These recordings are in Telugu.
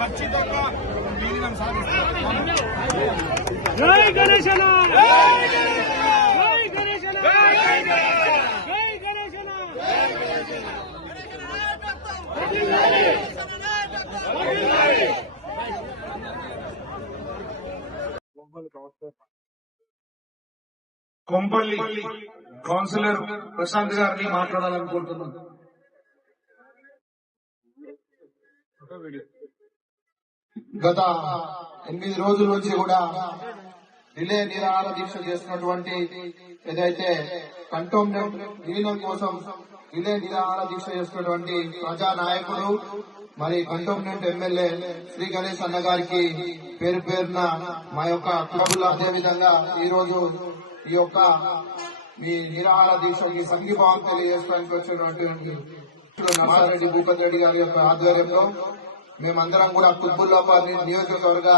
ఖచ్చితంగా విలీనం సాధిస్తాం. జై గణేశన కొంపల్లి కౌన్సిలర్ ప్రశాంత్ గారిని మాట్లాడాలనుకుంటున్నాను. గత 8 రోజుల నుంచి కూడా రిలే నిరాహార దీక్ష చేస్తున్నటువంటి ఏదైతే కంటోన్మెంట్ విలీనం కోసం రిలే నిరాహార దీక్ష చేస్తున్నటువంటి ప్రజా నాయకుడు మరి కంటోన్మెంట్ ఎమ్మెల్యే శ్రీ గణేష్ అన్న గారికి పేరు పేరున మా యొక్క క్లబ్లు అదేవిధంగా ఈ రోజు ఈ యొక్క మీ నిరాహార దీక్షకి సంఘీభావం తెలియజేసుకోవడానికి వచ్చినటువంటి నర్సారెడ్డి భూపతి రెడ్డి గారి యొక్క ఆధ్వర్యంలో మేమందరం కూడా కుత్బుల్లాబాద్ నియోజకవర్గ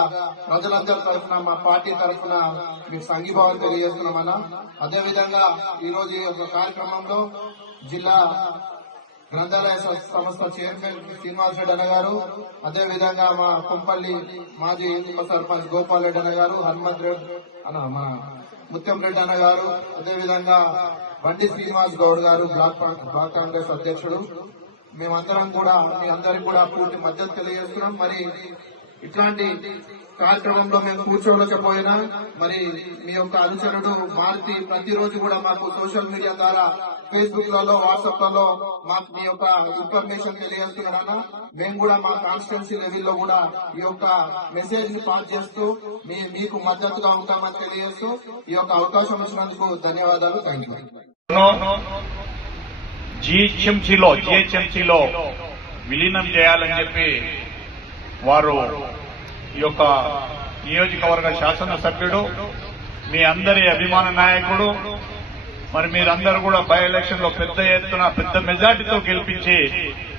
ప్రజలందరి తరఫున మా పార్టీ తరఫున మీకు సంఘీభావం తెలియజేస్తున్నామన్నా. అదేవిధంగా ఈ రోజు ఈ యొక్క కార్యక్రమంలో జిల్లా గ్రంథాలయ సంస్థ చైర్మన్ శ్రీనివాస్ రెడ్డి అన్న గారు, అదేవిధంగా మా కొంపల్లి మాజీ ఉప సర్పంచ్ గోపాల్ రెడ్డి అన్న గారు, హనుమంత్ రెడ్డి అన్న మన ముత్యం రెడ్డి అన్న గారు, అదేవిధంగా బండి శ్రీనివాస్ గౌడ్ గారు బ్లాక్ కాంగ్రెస్ అధ్యక్షుడు, మేమందరం కూడా మీ అందరికి కూడా పూర్తి మద్దతు తెలియజేస్తున్నాం. మరి ఇట్లాంటి కార్యక్రమంలో మేము కూర్చోలేకపోయినా మరి మీ యొక్క అనుచరుడు మారుతి ప్రతిరోజు కూడా మాకు సోషల్ మీడియా ద్వారా ఫేస్బుక్ లలో వాట్సాప్ లలో మాకు మీ యొక్క ఇన్ఫర్మేషన్ తెలియజేస్తున్నారన్నా. మేము కూడా మా కాన్స్టిట్యున్సీ లెవెల్లో కూడా ఈ యొక్క మెసేజ్ ని పాస్ చేస్తూ మీకు మద్దతుగా ఉంటామని తెలియజేస్తూ ఈ యొక్క అవకాశం ఇచ్చినందుకు ధన్యవాదాలు. Thank you. జిహెచ్ఎంసీలో విలీనం చేయాలని చెప్పి వారు ఈ యొక్క నియోజకవర్గ శాసనసభ్యుడు మీ అందరి అభిమాన నాయకుడు మరి మీరందరూ కూడా బై ఎలక్షన్ లో పెద్ద ఎత్తున పెద్ద మెజార్టీతో గెలిపించి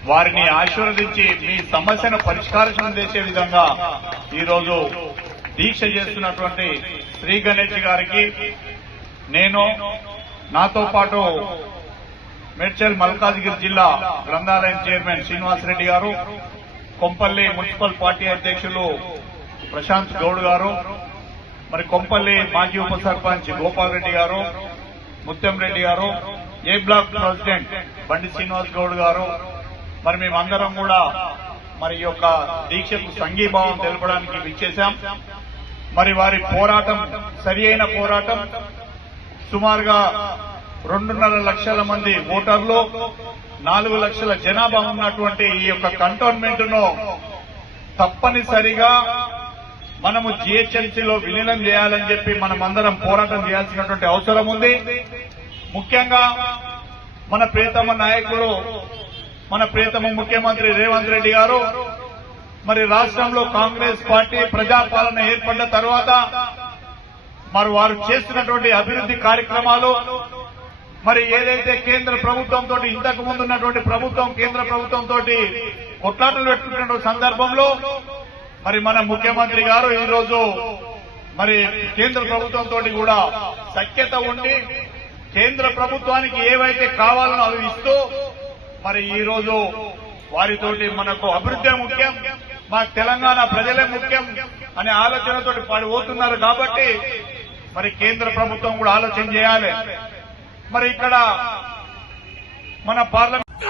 వారిని ఆశీర్వదించి మీ సమస్యను పరిష్కారం చేసే విధంగా ఈరోజు దీక్ష చేస్తున్నటువంటి శ్రీ గణేష్ గారికి నేను నాతో పాటు మేడ్చల్ మల్కాజ్గిరి జిల్లా గ్రంథాలయం చైర్మన్ శ్రీనివాస్ రెడ్డి గారు, కొంపల్లి మున్సిపల్ పార్టీ అధ్యక్షులు ప్రశాంత్ గౌడ్ గారు, మరి కొంపల్లి మాజీ ఉప సర్పంచ్ గోపాల్ రెడ్డి గారు, ముత్యం రెడ్డి గారు, ఏ బ్లాక్ ప్రెసిడెంట్ బండి శ్రీనివాస్ గౌడ్ గారు, మరి మేమందరం కూడా మరి ఈ యొక్క దీక్షకు సంఘీభావం తెలపడానికి విచ్చేశాం. మరి వారి పోరాటం సరి అయిన పోరాటం. సుమారుగా 2.5 లక్షల మంది ఓటర్లు, 4 లక్షల జనాభా ఉన్నటువంటి ఈ యొక్క కంటోన్మెంట్ ను తప్పనిసరిగా మనము జీహెచ్ఎంసీలో విలీనం చేయాలని చెప్పి మనమందరం పోరాటం చేయాల్సినటువంటి అవసరం ఉంది. ముఖ్యంగా మన ప్రియతమ నాయకుడు, మన ప్రియతమ ముఖ్యమంత్రి రేవంత్ రెడ్డి గారు మరి రాష్ట్రంలో కాంగ్రెస్ పార్టీ ప్రజాపాలన ఏర్పడ్డ తర్వాత మరి వారు చేస్తున్నటువంటి అభివృద్ధి కార్యక్రమాలు మరి ఏదైతే కేంద్ర ప్రభుత్వంతో ఇంతకు ముందు ఉన్నటువంటి ప్రభుత్వం కేంద్ర ప్రభుత్వంతో కొట్లాటలు పెట్టుకున్న సందర్భంలో మరి మన ముఖ్యమంత్రి గారు ఈరోజు మరి కేంద్ర ప్రభుత్వంతో కూడా సఖ్యత ఉండి కేంద్ర ప్రభుత్వానికి ఏవైతే కావాలనో అవి ఇస్తూ మరి ఈరోజు వారితోటి మనకు అభివృద్ధి ముఖ్యం, మాకు తెలంగాణ ప్రజలే ముఖ్యం అనే ఆలోచనతో పడిపోతున్నారు. కాబట్టి మరి కేంద్ర ప్రభుత్వం కూడా ఆలోచన చేయాలి. మరి ఇక్కడ మన పార్లమెంట్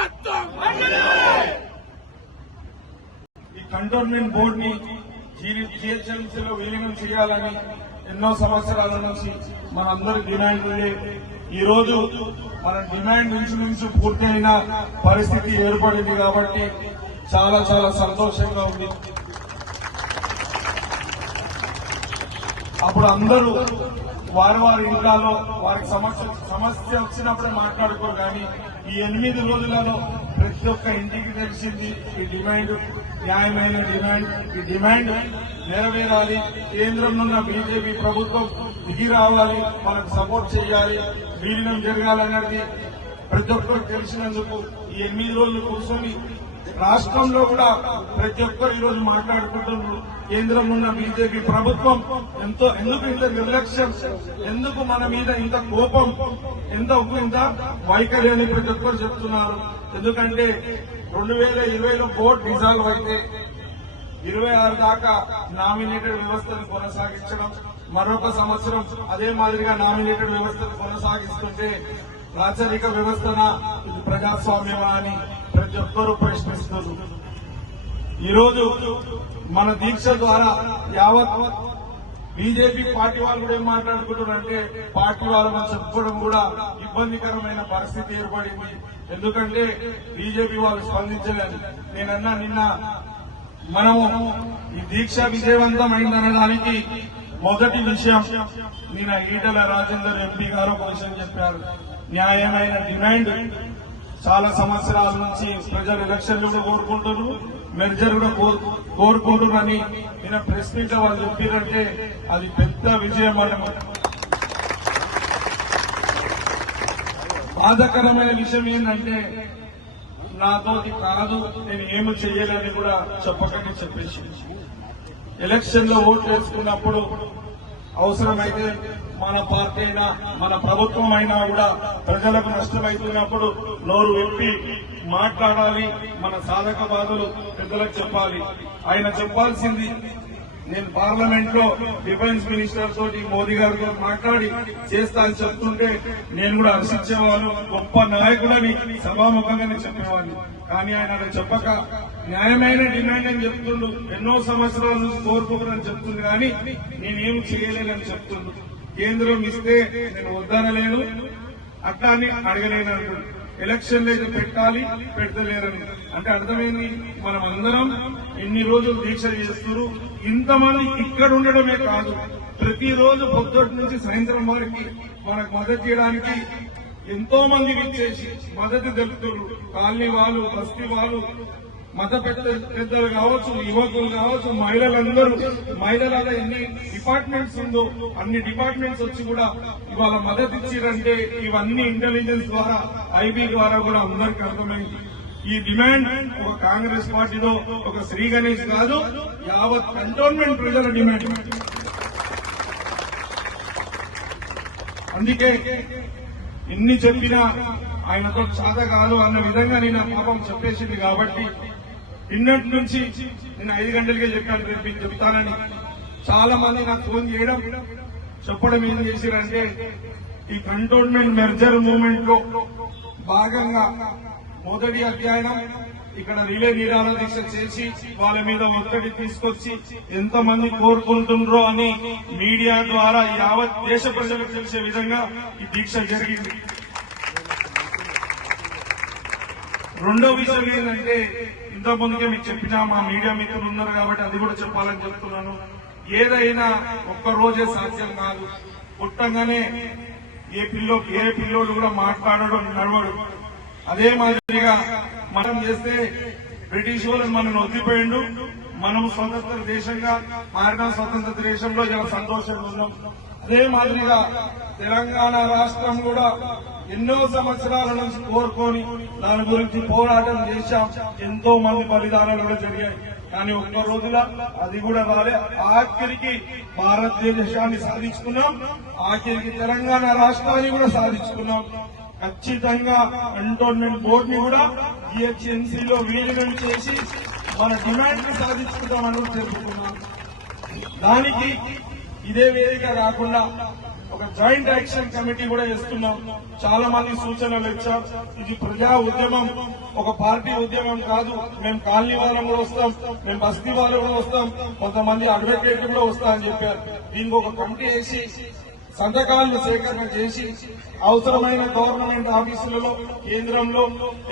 ఈ కంటోన్మెంట్ బోర్డు ని జీహెచ్ఎంసీలో విలీనం చేయాలని ఎన్నో సంవత్సరాల నుంచి మనందరి డిమాండ్ ఉంది. ఈ రోజు మన డిమాండ్ ఇంచుమించు పూర్తయిన పరిస్థితి ఏర్పడింది కాబట్టి చాలా చాలా సంతోషంగా ఉంది. అప్పుడు అందరూ వారి వారి ఇంట్లో వారికి సమస్య వచ్చినప్పుడే మాట్లాడుకోరు, కానీ ఈ 8 రోజులలో ప్రతి ఒక్క ఇంటికి తెలిసింది ఈ డిమాండ్ న్యాయమైన డిమాండ్. ఈ డిమాండ్ నెరవేరాలి. కేంద్రంలో ఉన్న బీజేపీ ప్రభుత్వం దిగి రావాలి, మనకు సపోర్ట్ చేయాలి, విలీనం జరగాలన్నది ప్రతి ఒక్కరికి తెలిసినందుకు ఈ 8 రోజులు కూర్చొని రాష్ట్రంలో కూడా ప్రతి ఒక్కరు ఈరోజు మాట్లాడుకుంటున్నారు. కేంద్రంలో ఉన్న బీజేపీ ప్రభుత్వం ఎందుకు ఇంత నిర్లక్ష్యం, ఎందుకు మన మీద ఇంత కోపం, ఇంత వైఖరి అని ప్రతి ఒక్కరు చెప్తున్నారు. ఎందుకంటే 2020లో బోర్డు డిజాల్వ్ అయితే 26 దాకా నామినేటెడ్ వ్యవస్థను కొనసాగించడం, మరొక సంవత్సరం అదే మాదిరిగా నామినేటెడ్ వ్యవస్థను కొనసాగిస్తుంటే రాచరిక వ్యవస్థన, ఇది ప్రజాస్వామ్యమా అని ప్రతి ఒక్కరూ ప్రశ్నిస్తున్నారు. ఈరోజు మన దీక్ష ద్వారా యావత్ బీజేపీ పార్టీ వాళ్ళు కూడా ఏం మాట్లాడుకుంటున్నారంటే పార్టీ వాళ్ళని చెప్పుకోవడం కూడా ఇబ్బందికరమైన పరిస్థితి ఏర్పడింది. ఎందుకంటే బీజేపీ వాళ్ళు స్పందించలేదు. నేనన్నా నిన్న మనము ఈ దీక్ష విజయవంతమైందనడానికి మొదటి విషయం నిన్న ఈటల రాజేందర్ ఎంపీ గారు ఒక విషయం చెప్పారు. న్యాయమైన డిమాండ్ చాలా సంవత్సరాల నుంచి ప్రజలు ఎలక్షన్లు కూడా కోరుకుంటున్నారు, మెర్జర్ కూడా కోరుకుంటున్నారని నిన్న ప్రెస్ మీట్ వాళ్ళు చెప్పారంటే అది పెద్ద విజయం అన్నమాట. బాధాకరమైన విషయం ఏంటంటే నాతోటి కాదు, నేను ఏమి చెయ్యలేని కూడా చెప్పకని చెప్పేసి ఎలక్షన్ లో ఓట్లు వేసుకున్నప్పుడు అవసరమైతే మన పార్టీ అయినా మన ప్రభుత్వం అయినా కూడా ప్రజలకు నష్టమవుతున్నప్పుడు నోరు విప్పి మాట్లాడాలి, మన సాధక బాధలు పెద్దలకు చెప్పాలి. ఆయన చెప్పాల్సింది నేను పార్లమెంట్ లో డిఫెన్స్ మినిస్టర్ తోటి మోదీ గారితో మాట్లాడి చేస్తా అని చెప్తుంటే నేను కూడా హర్షించేవాళ్ళు, గొప్ప నాయకుడని సభాముఖంగానే చెప్పేవాడిని. కానీ ఆయన అలా చెప్పక న్యాయమైన డిమాండ్ అని చెప్తుండు, ఎన్నో సంవత్సరాల నుంచి కోరుకోకరని చెప్తుంది, కానీ నేనేం చేయలేనని చెప్తుండు. కేంద్రం ఇస్తే నేను వద్దనలేను, అట్లానే అడగలేను అంటుంది. ఎలక్షన్లు అయితే పెట్టాలి, పెడతలేరని అంటే అర్థమైంది. మనం అందరం ఎన్ని రోజులు దీక్ష చేస్తున్నారు, ఇంతమంది ఇక్కడ ఉండడమే కాదు, ప్రతిరోజు పొద్దుటి నుంచి సాయంత్రం వరకు మనకు మద్దతు చేయడానికి ఎంతో మంది విచ్చేసి మద్దతు తెలుపుతున్నారు. కాలనీ వాళ్ళు, బస్తీ వాళ్ళు, మత పెద్దలు కావచ్చు, యువకులు కావచ్చు, మహిళలందరూ, మహిళల ఎన్ని డిపార్ట్మెంట్స్ ఉందో అన్ని డిపార్ట్మెంట్స్ వచ్చి కూడా ఇవాళ మద్దతు ఇచ్చారంటే ఇవన్నీ ఇంటెలిజెన్స్ ద్వారా, ఐబీ ద్వారా కూడా అందరికీ అర్థమైంది. ఈ డిమాండ్ ఒక కాంగ్రెస్ పార్టీలో ఒక శ్రీ గణేష్ కాదు, యావత్ కంటోన్మెంట్ ప్రజల డిమాండ్. అందుకే ఎన్ని చెప్పినా ఆయనతో చాత కాదు అన్న విధంగా నేను పాపం చెప్పేసింది. కాబట్టి నిన్నటి నుంచి నేను 5 గంటలకే చెప్పాను రేపు చెప్తానని. చాలా మంది నాకు ఫోన్ చేయడం, చెప్పడం ఏం చేశారంటే ఈ కంటోన్మెంట్ మెర్జర్ మూవ్మెంట్ లో భాగంగా మొదటి అధ్యయనం ఇక్కడ రిలే నిరాహార దీక్ష చేసి వాళ్ళ మీద ఒత్తిడి తీసుకొచ్చి ఎంతమంది కోరుకుంటుండ్రో అని మీడియా ద్వారా యావత్ దేశ ప్రజలకు తెలిసే విధంగా ఈ దీక్ష జరిగింది. రెండో విషయం ఏంటంటే ఇంతకుముందుకే మీకు చెప్పినా, మా మీడియా మిత్రులు ఉన్నారు కాబట్టి అది కూడా చెప్పాలని చెప్తున్నాను. ఏదైనా ఒక్క రోజే సాధ్యం కాదు. పుట్టంగానే ఏ పిల్లోడు కూడా మాట్లాడడం నడవడు. అదే మాదిరిగా మనం చేస్తే బ్రిటిష్ వాళ్ళు మనం వదిలిపోయిండు, మనం స్వతంత్ర దేశంగా మారిన స్వతంత్ర దేశంలో చాలా సంతోషంగా ఉన్నాం. అదే మాదిరిగా తెలంగాణ రాష్ట్రం కూడా ఎన్నో సంవత్సరాల నుంచి కోరుకొని దాని గురించి పోరాటం చేశాం. ఎంతో మంది బలిదానాలు కూడా జరిగాయి. కానీ ఒక్క రోజుల అది కూడా రాలే. ఆఖరికి భారతదేశాన్ని సాధించుకున్నాం, ఆఖరికి తెలంగాణ రాష్ట్రాన్ని కూడా సాధించుకున్నాం. ఖచ్చితంగా కంటోన్మెంట్ బోర్డుని కూడా జిహెచ్ఎంసీలో విలీనం చేసి మన డిమాండ్ ని సాధించుకుంటామని తెలుపుతున్నాం. దానికి ఇదే వేదిక కాకుండా ఒక జాయింట్ యాక్షన్ కమిటీ కూడా చేస్తున్నాం. చాలా మంది సూచనలు ఇచ్చాం. ఇది ప్రజా ఉద్యమం, ఒక పార్టీ ఉద్యమం కాదు. మేము కాలనీ వాళ్ళం కూడా వస్తాం, మేము బస్తీ వాళ్ళు కూడా వస్తాం, కొంతమంది అడ్వకేట్లు కూడా వస్తా అని చెప్పారు. దీనికి ఒక కమిటీ వేసి సంతకాలను సేకరణ చేసి అవసరమైన గవర్నమెంట్ ఆఫీసులలో, కేంద్రంలో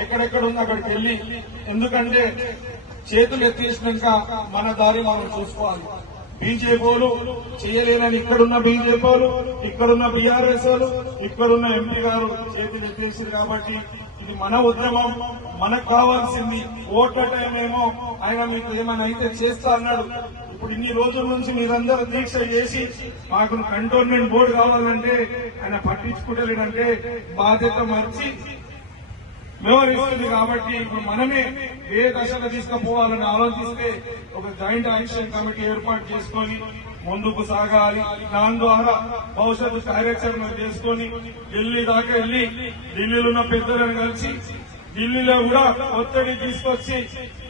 ఎక్కడెక్కడ ఉందో అక్కడికి వెళ్లి, ఎందుకంటే చేతులు ఎత్తేసినాక మన దారి మనం చూసుకోవాలి. బీజేపీలు చేయలేనని ఇక్కడున్న బీజేపీలు, ఇక్కడున్న బీఆర్ఎస్ వాళ్ళు, ఇక్కడున్న ఎంపీ గారు చేతులు ఎత్తేసారు. కాబట్టి ఇది మన ఉద్యమం, మనకు కావాల్సింది ఓట్ల టైం ఏమో ఆయన మీకు ఏమైనా అయితే చేస్తా అన్నాడు. ఇప్పుడు ఇన్ని రోజుల నుంచి మీరందరూ దీక్ష చేసి మాకు కంటోన్మెంట్ బోర్డు కావాలంటే ఆయన పట్టించుకుంటలేడంటే బాధ్యత మర్చి వ్యవహరిస్తుంది. కాబట్టి ఇప్పుడు మనమే ఏ దశగా తీసుకుపోవాలని ఆలోచిస్తే ఒక జాయింట్ యాక్షన్ కమిటీ ఏర్పాటు చేసుకొని ముందుకు సాగాలి. దాని ద్వారా భవిష్యత్తు కార్యాచరణ చేసుకొని ఢిల్లీ దాకా వెళ్లి ఢిల్లీలో ఉన్న పెద్దలను కలిసి ఢిల్లీలో కూడా ఒత్తిడి తీసుకొచ్చి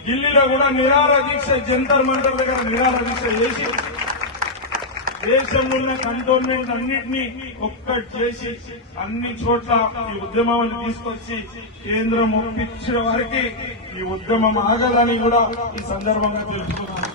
ఢిల్లీలో కూడా నిరాహార దీక్ష జంతర్ మంతర్ దగ్గర నిరాహార దీక్ష చేసి దేశంలో ఉన్న కంటోన్మెంట్ అన్నింటినీ ఒక్కటి చేసి అన్ని చోట్ల ఈ ఉద్యమాన్ని తీసుకొచ్చి కేంద్రం ఒప్పించిన వారికి ఈ ఉద్యమం ఆగాలని కూడా ఈ సందర్భంగా తెలుసుకున్నాను.